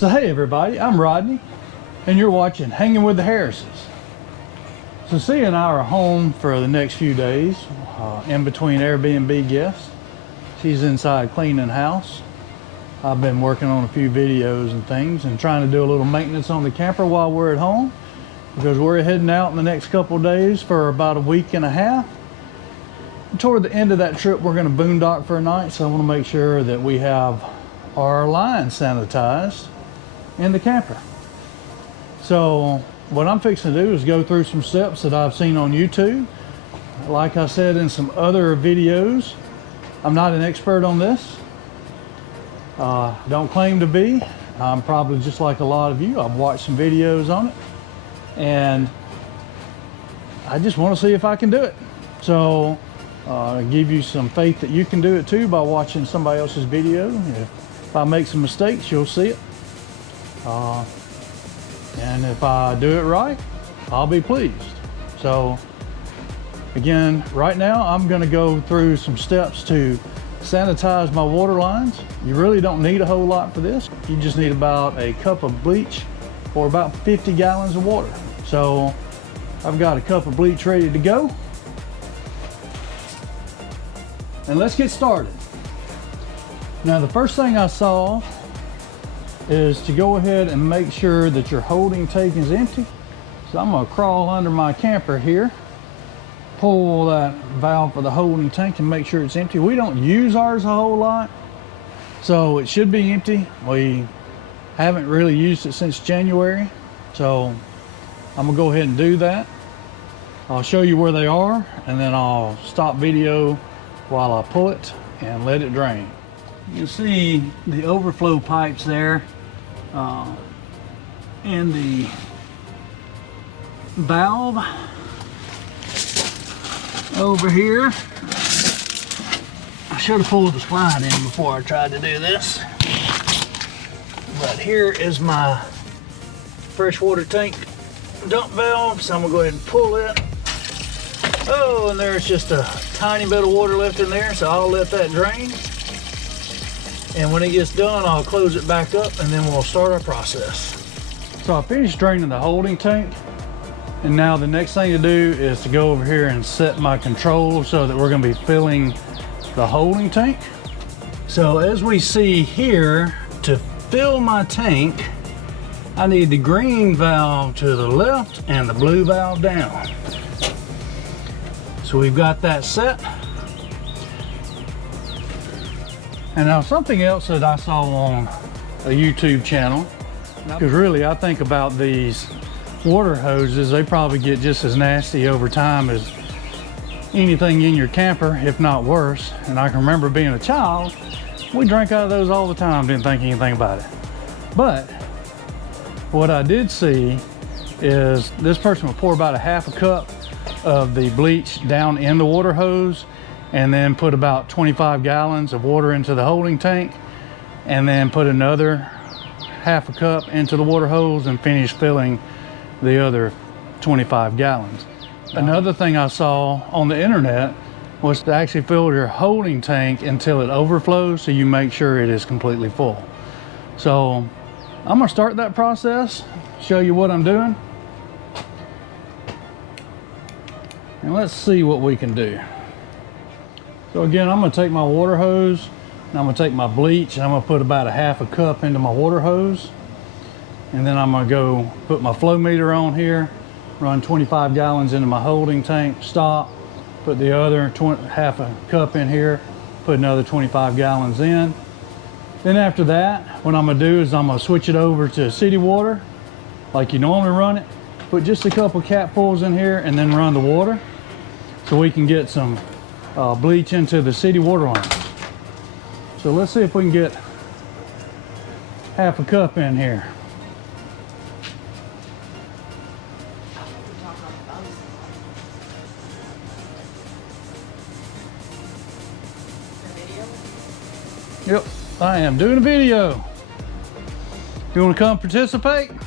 So hey everybody, I'm Rodney, and you're watching Hanging with the Harrises. So C and I are home for the next few days, in between Airbnb guests. She's inside cleaning the house. I've been working on a few videos and things and trying to do a little maintenance on the camper while we're at home, because we're heading out in the next couple of days for about a week and a half. Toward the end of that trip, we're going to boondock for a night, so I want to make sure that we have our line sanitized in the camper. So what I'm fixing to do is go through some steps that I've seen on YouTube. Like I said in some other videos, I'm not an expert on this. Don't claim to be. I'm probably just like a lot of you. I've watched some videos on it, and I just want to see if I can do it. So give you some faith that you can do it too by watching somebody else's video. If I make some mistakes, you'll see it. And if I do it right, I'll be pleased. So again, right now I'm going to go through some steps to sanitize my water lines. You really don't need a whole lot for this. You just need about a cup of bleach or about 50 gallons of water. So I've got a cup of bleach ready to go. And let's get started. Now the first thing I saw is to go ahead and make sure that your holding tank is empty. So I'm going to crawl under my camper here, pull that valve for the holding tank and make sure it's empty. We don't use ours a whole lot, so it should be empty. We haven't really used it since January, so I'm gonna go ahead and do that. I'll show you where they are, and then I'll stop video while I pull it and let it drain. You can see the overflow pipes there, and the valve over here. I should have pulled the slide in before I tried to do this, but here is my freshwater tank dump valve, so I'm gonna go ahead and pull it. Oh, and there's just a tiny bit of water left in there, so I'll let that drain. And when it gets done, I'll close it back up and then we'll start our process. So I finished draining the holding tank, and now the next thing to do is to go over here and set my control so that we're going to be filling the holding tank. So as we see here, to fill my tank, I need the green valve to the left and the blue valve down. So we've got that set. And now something else that I saw on a YouTube channel, because really I think about these water hoses, they probably get just as nasty over time as anything in your camper, if not worse. And I can remember being a child, we drank out of those all the time, didn't think anything about it. But what I did see is this person would pour about a half a cup of the bleach down in the water hose, and then put about 25 gallons of water into the holding tank, and then put another half a cup into the water hose and finish filling the other 25 gallons. Another thing I saw on the internet was to actually fill your holding tank until it overflows, so you make sure it is completely full. So I'm gonna start that process, show you what I'm doing, and let's see what we can do. So again, I'm going to take my water hose, and I'm going to take my bleach, and I'm going to put about a half a cup into my water hose. And then I'm going to go put my flow meter on here, run 25 gallons into my holding tank, stop, put the other half a cup in here, put another 25 gallons in. Then after that, what I'm going to do is I'm going to switch it over to city water, like you normally run it. Put just a couple capfuls in here, and then run the water, so we can get some bleach into the city water line. So let's see if we can get half a cup in here. Yep, I am doing a video. You want to come participate? No.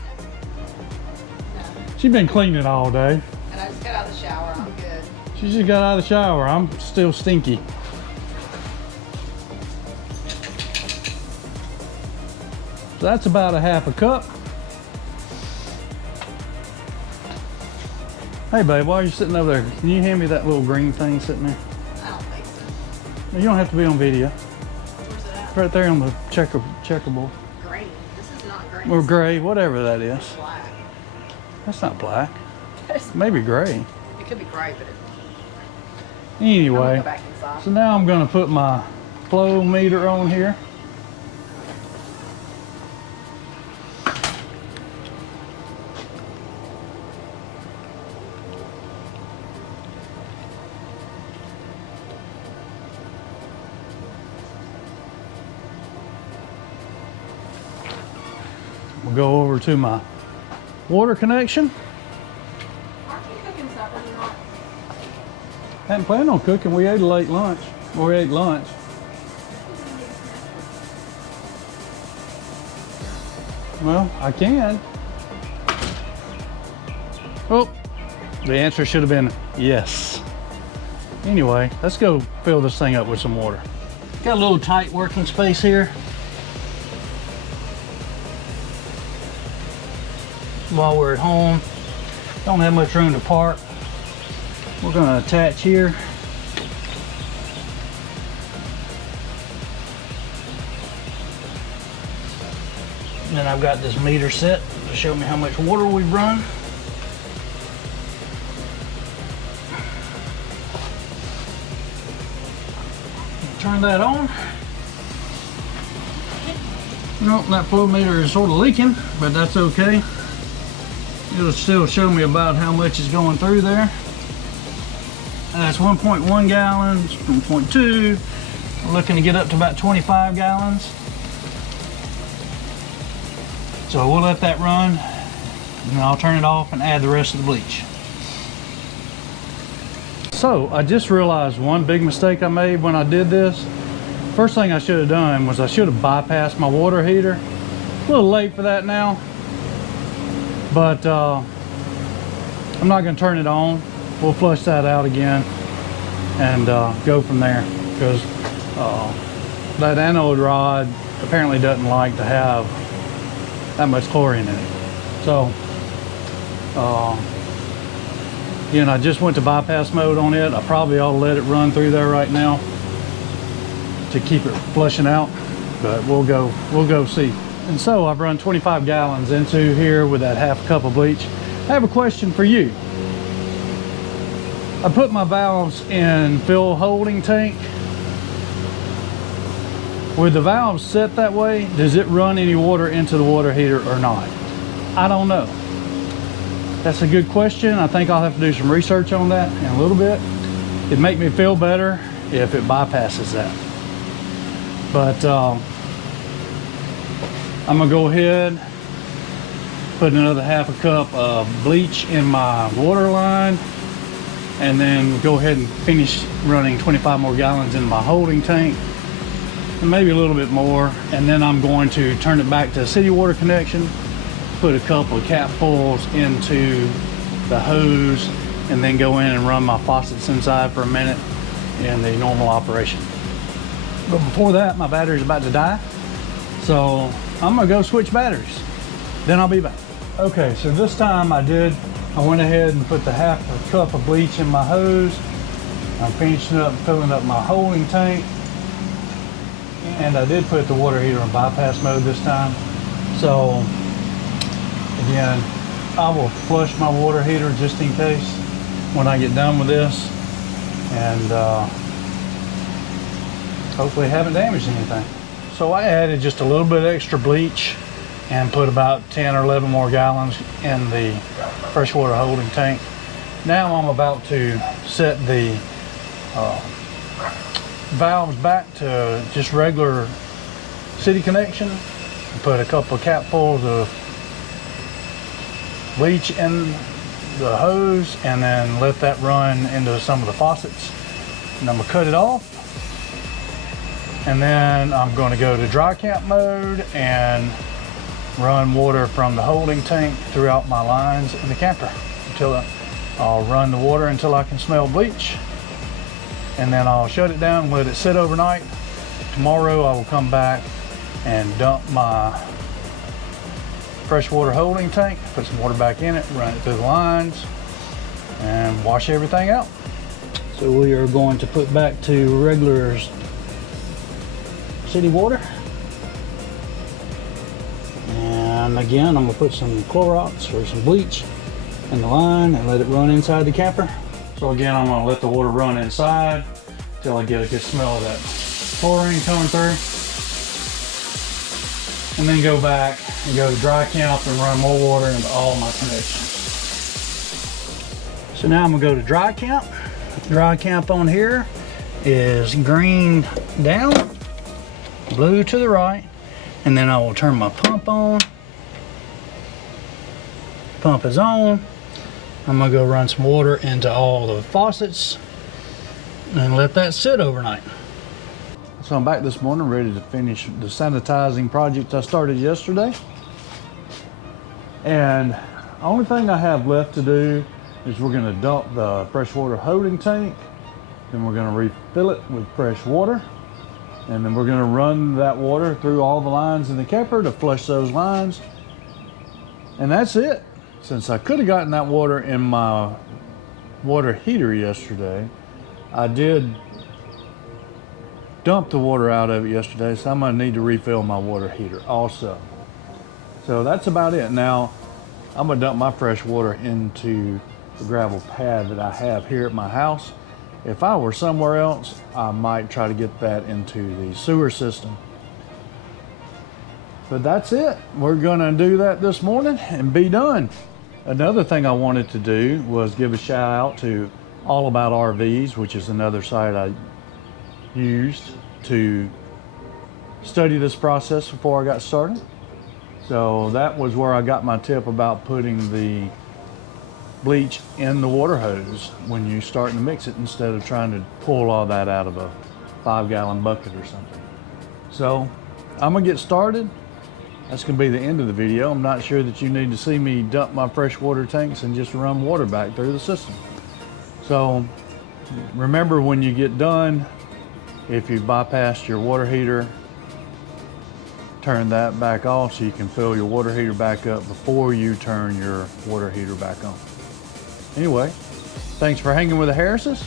She's been cleaning all day. And I just got out of the shower. I'm good. She just got out of the shower. I'm still stinky. So that's about a half a cup. Hey babe, while you're sitting over there, can you hand me that little green thing sitting there? I don't think so. You don't have to be on video. Where's it at? Right there on the checkerboard. Green. This is not green. Or gray, whatever that is. It's black. That's not black. Maybe gray. It could be gray, but I'm Anyway, gonna go back inside. so now I'm gonna put my flow meter on here. We'll go over to my water connection. Aren't you cooking supper tonight? Hadn't planned on cooking. We ate a late lunch. Or we ate lunch. Well, I can. Oh, the answer should have been yes. Anyway, let's go fill this thing up with some water. Got a little tight working space here. While we're at home, don't have much room to park. We're gonna attach here. And then I've got this meter set to show me how much water we've run. Turn that on. Nope, that flow meter is sort of leaking, but that's okay. It'll still show me about how much is going through there. That's 1.1 gallons, 1.2. We're looking to get up to about 25 gallons. So we'll let that run, and then I'll turn it off and add the rest of the bleach. So I just realized one big mistake I made when I did this. First thing I should have done was I should have bypassed my water heater. A little late for that now. But I'm not going to turn it on. We'll flush that out again and go from there, because that anode rod apparently doesn't like to have that much chlorine in it. So again, I just went to bypass mode on it. I probably ought to let it run through there right now to keep it flushing out, but we'll go see. And so I've run 25 gallons into here with that half cup of bleach. I have a question for you. I put my valves in fill holding tank. With the valves set that way, does it run any water into the water heater or not? I don't know. That's a good question. I think I'll have to do some research on that in a little bit. It'd make me feel better if it bypasses that. But I'm gonna go ahead, put another half a cup of bleach in my water line, and then go ahead and finish running 25 more gallons in my holding tank, and maybe a little bit more. And then I'm going to turn it back to a city water connection, put a couple of capfuls into the hose, and then go in and run my faucets inside for a minute in the normal operation. But before that, my battery's about to die, so I'm gonna go switch batteries, then I'll be back. Okay, so this time I went ahead and put the half a cup of bleach in my hose. I'm finishing up filling up my holding tank, and I did put the water heater in bypass mode this time. So again, I will flush my water heater just in case when I get done with this, and hopefully haven't damaged anything. So I added just a little bit extra bleach and put about 10 or 11 more gallons in the freshwater holding tank. Now I'm about to set the valves back to just regular city connection. Put a couple of capfuls of bleach in the hose, and then let that run into some of the faucets. And I'm gonna cut it off. And then I'm going to go to dry cap mode and run water from the holding tank throughout my lines in the camper until I'll run the water until I can smell bleach. And then I'll shut it down, let it sit overnight. Tomorrow I will come back and dump my freshwater holding tank, put some water back in it, run it through the lines, and wash everything out. So we are going to put back to regular city water. And again, I'm gonna put some Clorox or some bleach in the line and let it run inside the camper. So again, I'm gonna let the water run inside till I get a good smell of that chlorine coming through. And then go back and go to dry camp and run more water into all my connections. So now I'm gonna go to dry camp. Dry camp on here is green down, blue to the right, and then I will turn my pump on. Pump is on. I'm gonna go run some water into all the faucets and let that sit overnight. So I'm back this morning ready to finish the sanitizing project I started yesterday. And the only thing I have left to do is we're gonna dump the freshwater holding tank, then we're gonna refill it with fresh water, and then we're gonna run that water through all the lines in the camper to flush those lines. And that's it. Since I could have gotten that water in my water heater yesterday, I did dump the water out of it yesterday, so I'm gonna need to refill my water heater also. So that's about it. Now, I'm gonna dump my fresh water into the gravel pad that I have here at my house. If I were somewhere else, I might try to get that into the sewer system. But that's it. We're gonna do that this morning and be done. Another thing I wanted to do was give a shout out to All About RVs, which is another site I used to study this process before I got started. So that was where I got my tip about putting the bleach in the water hose when you start to mix it, instead of trying to pull all that out of a 5-gallon bucket or something. So I'm gonna get started. That's gonna be the end of the video. I'm not sure that you need to see me dump my freshwater tanks and just run water back through the system. So remember, when you get done, if you bypassed your water heater, turn that back off so you can fill your water heater back up before you turn your water heater back on. Anyway, thanks for hanging with the Harrises.